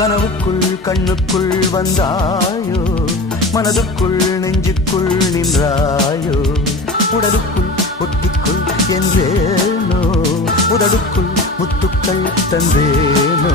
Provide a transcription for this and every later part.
கனவுக்குள் கண்ணுக்குள் வந்தாயோ, மனதுக்குள் நெஞ்சுக்குள் நின்றாயோ, உடலுக்குள் ஒட்டிக்குள் என்றேனோ, உதடுக்குள் முத்துக்கள் தந்தேனோ.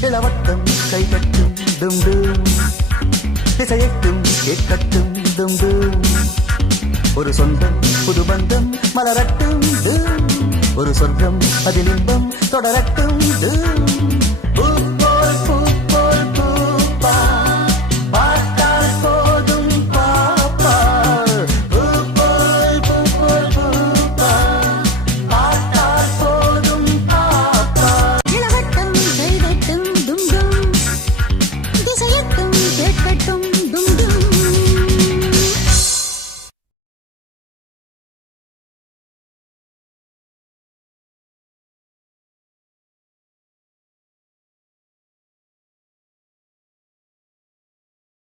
இளவட்டம் கைகட்டும் டும் டும், திசையட்டும் கேட்கட்டும் டும் டும். ஒரு சொந்தம் புது பந்தம் மலரட்டும் டும், ஒரு சொர்க்கம் அதில் இன்பம் தொடரட்டும் டும்.